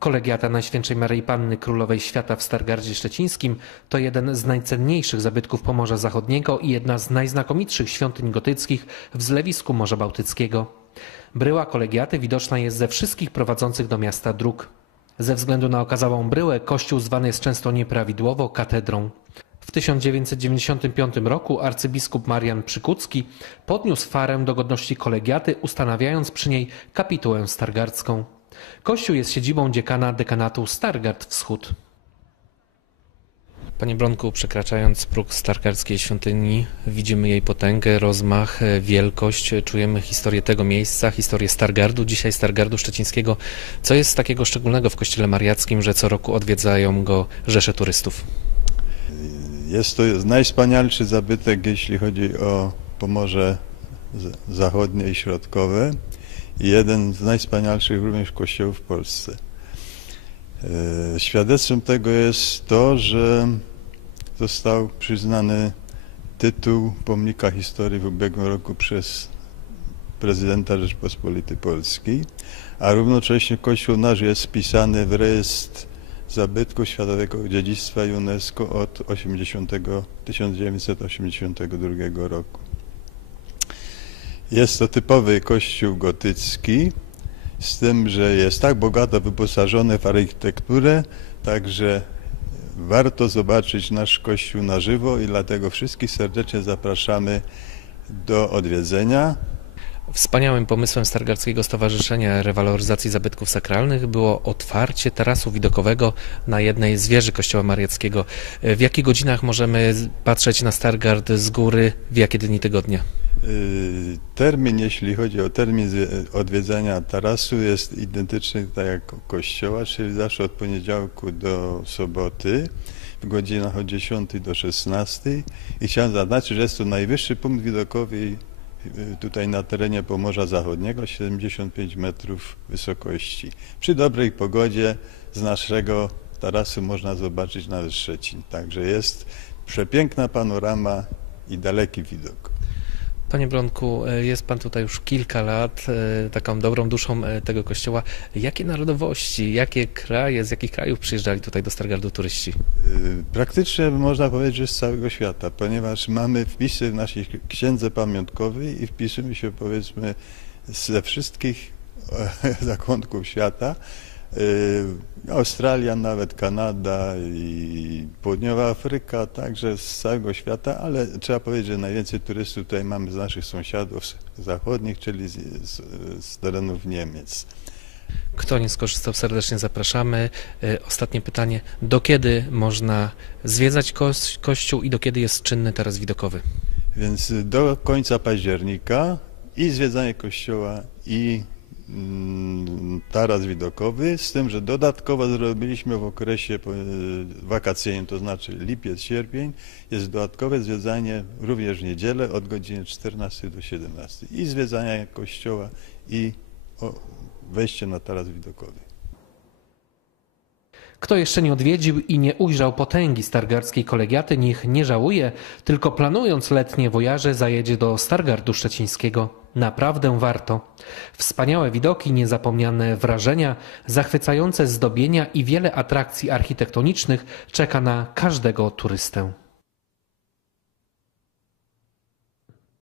Kolegiata Najświętszej Maryi Panny Królowej Świata w Stargardzie Szczecińskim to jeden z najcenniejszych zabytków Pomorza Zachodniego i jedna z najznakomitszych świątyń gotyckich w zlewisku Morza Bałtyckiego. Bryła kolegiaty widoczna jest ze wszystkich prowadzących do miasta dróg. Ze względu na okazałą bryłę kościół zwany jest często nieprawidłowo katedrą. W 1995 roku arcybiskup Marian Przykucki podniósł farę do godności kolegiaty, ustanawiając przy niej kapitułę stargardzką. Kościół jest siedzibą dziekana dekanatu Stargard Wschód. Panie Bronku, przekraczając próg Stargardzkiej świątyni, widzimy jej potęgę, rozmach, wielkość, czujemy historię tego miejsca, historię Stargardu, dzisiaj Stargardu Szczecińskiego. Co jest takiego szczególnego w Kościele Mariackim, że co roku odwiedzają go rzesze turystów? Jest to najwspanialszy zabytek, jeśli chodzi o Pomorze Zachodnie i Środkowe jeden z najwspanialszych również kościołów w Polsce. E, Świadectwem tego jest to, że został przyznany tytuł Pomnika Historii w ubiegłym roku przez prezydenta Rzeczpospolitej Polskiej, a równocześnie kościół nasz jest wpisany w rejestr zabytków światowego dziedzictwa UNESCO od 80, 1982 roku. Jest to typowy kościół gotycki, z tym, że jest tak bogato wyposażony w architekturę, także warto zobaczyć nasz kościół na żywo i dlatego wszystkich serdecznie zapraszamy do odwiedzenia. Wspaniałym pomysłem Stargardzkiego Stowarzyszenia Rewaloryzacji Zabytków Sakralnych było otwarcie tarasu widokowego na jednej z wieży Kościoła Mariackiego. W jakich godzinach możemy patrzeć na Stargard z góry, w jakie dni tygodnia? Y, Termin, jeśli chodzi o termin odwiedzania tarasu jest identyczny tak jak kościoła, czyli zawsze od poniedziałku do soboty w godzinach od 10 do 16 i chciałem zaznaczyć, że jest to najwyższy punkt widokowy y, tutaj na terenie Pomorza Zachodniego, 75 metrów wysokości. Przy dobrej pogodzie z naszego tarasu można zobaczyć nawet Szczecin, także jest przepiękna panorama i daleki widok. Panie Bronku, e, jest Pan tutaj już kilka lat, e, taką dobrą duszą e, tego kościoła. Jakie narodowości, jakie kraje, z jakich krajów przyjeżdżali tutaj do Stargardu turyści? Praktycznie można powiedzieć, że z całego świata, ponieważ mamy wpisy w naszej księdze pamiątkowej i wpisujemy się powiedzmy ze wszystkich zakątków świata. Y, Australia, nawet Kanada i Południowa Afryka, także z całego świata, ale trzeba powiedzieć, że najwięcej turystów tutaj mamy z naszych sąsiadów zachodnich, czyli z, z, z terenów Niemiec. Kto nie skorzystał, serdecznie zapraszamy. E, Ostatnie pytanie. Do kiedy można zwiedzać koś- kościół i do kiedy jest czynny taras widokowy? Więc do końca października i zwiedzanie kościoła i taras widokowy, z tym, że dodatkowo zrobiliśmy w okresie e, wakacyjnym, to znaczy lipiec, sierpień, jest dodatkowe zwiedzanie również w niedzielę od godziny 14 do 17 i zwiedzanie kościoła i wejście na taras widokowy. Kto jeszcze nie odwiedził i nie ujrzał potęgi stargardzkiej kolegiaty, niech nie żałuje, tylko planując letnie wojaże zajedzie do Stargardu Szczecińskiego. Naprawdę warto. Wspaniałe widoki, niezapomniane wrażenia, zachwycające zdobienia i wiele atrakcji architektonicznych czeka na każdego turystę.